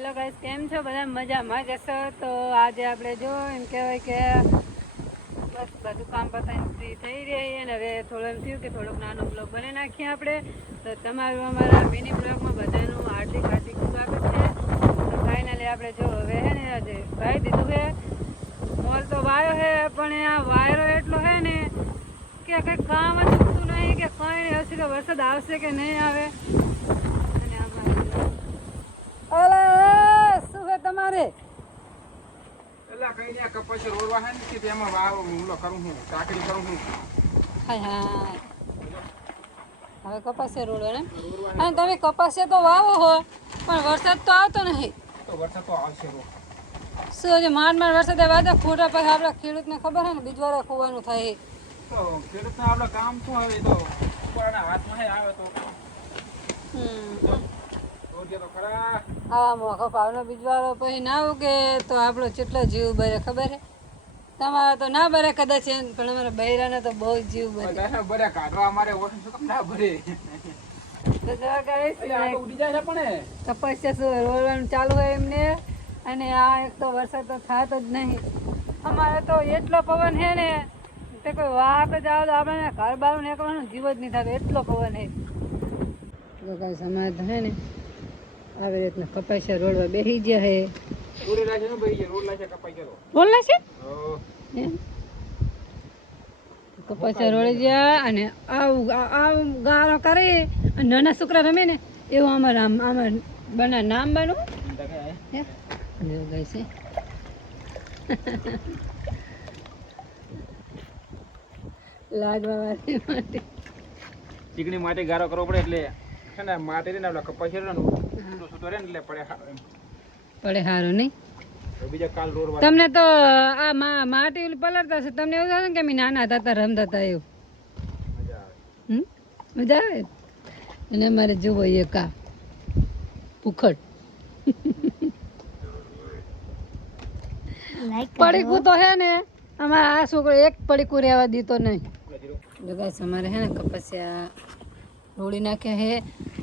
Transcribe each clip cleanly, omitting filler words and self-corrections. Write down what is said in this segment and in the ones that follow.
Hello guys, કેમ છો બધા? મજામાં જશો? તો આજે આપણે જો એમ કહેવાય કે બસ બધું કામ પતાવીને ફ્રી થઈ રહી અને હવે થોડું એમ થયું કે થોડોક નાનો બ્લોગ બનાવી નાખીએ આપણે. તો તમારું અમારા મિની બ્લોગમાં બધાનું હાર્દિક સ્વાગત છે. તો ફાઇનલી આપણે જો હવે હે ને આજે વાઈ દીધું છે. મોલ તો વાયો છે પણ આ વાયરો એટલો છે ને કે કંઈ કામ જ થતું નહીં કે કંઈ નહીં. હશે કે વરસાદ આવશે કે નહીં આવે. શું છે તમારે? એલા કઈ ને કપાસ રોડવા હે ને કે તેમાં વાવ હુમલો કરું હું કાકડી કરું હું. હાય હાય, હવે કપાસિયા રોડવા ને. અને તમે કપાસિયા તો વાવો હો પણ વરસાદ તો આવતો નહીં. તો વરસાદ તો આવશે રો. શું હજી માંડ વરસાદ આવે ખોટા પછી આપણા ખેડૂતને ખબર છે ને બીજવારે ખોવાનું થાય. તો ખેડૂતને આપણે કામ શું આવે તો ઉપરના હાથમાં આવે તો રોજે તો ખરા. આવા મોખો પાવનો બીજવારો પછી ના ઉગે તો આપણો કેટલો જીવ બરે ખબર છે? તમારા તો ના બરે કદાચ પણ અમારા બૈરાને તો બહુ જીવ બરે. બધા બરે કાઢવા અમારે ઓછું શું ના ભરે. તો જો ગાઈસ ઉડી જાય છે પણ કપાસિયા શું રોડવાનું ચાલુ હોય એમને. અને આ એક તો વરસાદ તો થતો જ નહીં. અમારે તો એટલો પવન છે ને તે કોઈ વાત જ આવે તો આપણે ઘર બહાર નીકળવાનું જીવ જ નહીં થતો, એટલો પવન છે. તો ગાઈસ અમારે તો હે ને આવી રીતના કપાસિયા રોડવા બેસી ગયા હે. રોડ લાગે ને ભાઈ રોડ લાગે કપાઈ ગયો. બોલના છે ઓ કપાસિયા રોડી ગયા અને આવું ગારો કરી અને નાના છોકરા રમે ને એવું અમારે આમાં બના નામ બનવું ગાઈસ. લાગવા માટે ચીકણી માટે ગારો કરવો પડે એટલે છે ને માટી ને આપણે કપાસ છે ને છૂટો રહે ને એટલે પડે પડે સારું નહીં. બીજા કાલ રોડ તમને તો આ માટી પલળતા છે તમને એવું થાય ને કે અમે નાના હતા રમતા હતા એવું મજા આવે. મજા આવે. અને અમારે જુઓ એક આ પુખડ પડીકું તો હે ને અમારા આ છોકરો એક પડીકું રહેવા દીધો નહીં. અમારે હે ને કપાસિયા રોડી નાખ્યા હે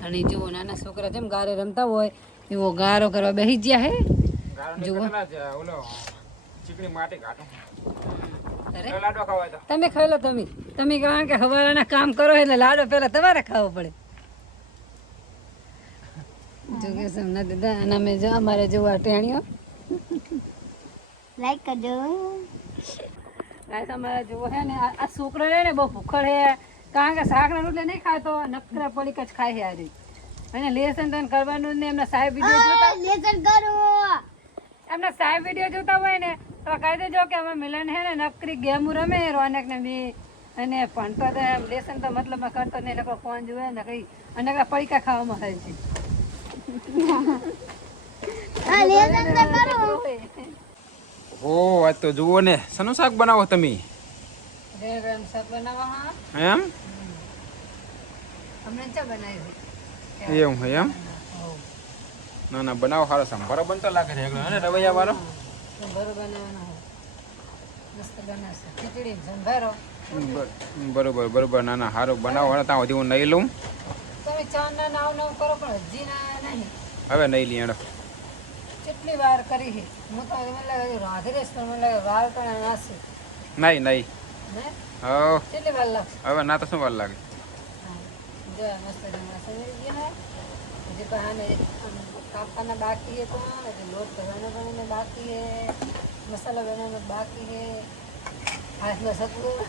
અને જુઓ નાના છોકરા જેમ ગારે રમતા હોય એવો ગારો કરવા બેસી ગયા હે. જુઓ ચીકણી માટે ઘાટો લાડો ખાવા તમે ખાઈ લો. તમે કારણ કે હવાના કામ કરો એટલે લાડો પેલા તમારે ખાવો પડે. જો કે સમના દાદા અને અમે જો અમારે જોવા ટેણીઓ લાઈક કરજો. તમારે જુઓ હે ને આ છોકરો રહે ને બહુ ભૂખડ હે કારણ કે શાકના રોટલે નહીં ખાતો, નકરા પડીક જ ખાય છે આજે. અને લેસન તો કરવાનું જ ને એમના સાહેબ વિડીયો જોતા એમના સાહેબ વિડીયો જોતા હોય ને તો કહી દેજો કે અમે મિલન હે ને નકરી ગેમું રમે રોનક ને બી અને ભણતો તો એમ લેસન તો મતલબમાં કરતો નહીં. નકરો ફોન જોવે ને કઈ અને પડીકા ખાવામાં થાય છે. ઓ આજ તો જુઓ ને શેનું શાક બનાવો તમે? શાક બનાવવા એમ હમણાં ચા બનાવી એમ હોય એમ. ના ના બનાવો સારો સંભારો બનતો લાગે છે એકલો ને રવૈયા વાળો. સંભારો બનાવવાનો મસ્ત બનાવશે ખીચડી સંભારો. બરોબર બરોબર. ના ના સારું બનાવો ને ત્યાં સુધી હું નહીં લઉં. તમે ચા ના નાવ નાવ કરો પણ હજી ના નહીં. હવે નહીં લઈ એનો કેટલી વાર કરી છે હું તો મને લાગે રાંધી રહીશ પણ મને લાગે વાર પણ નાશે નહીં નહીં. હા કેટલી વાર લાગશે? હવે ના તો શું વાર લાગે. જો મસ્ત જમવા સમજી ગયા હજી બહાને કાપવાના બાકી છે તો લોટ કરવાનો પણ બાકી છે, મસાલા બનાવવાનો બાકી છે, હાથમાં સકવું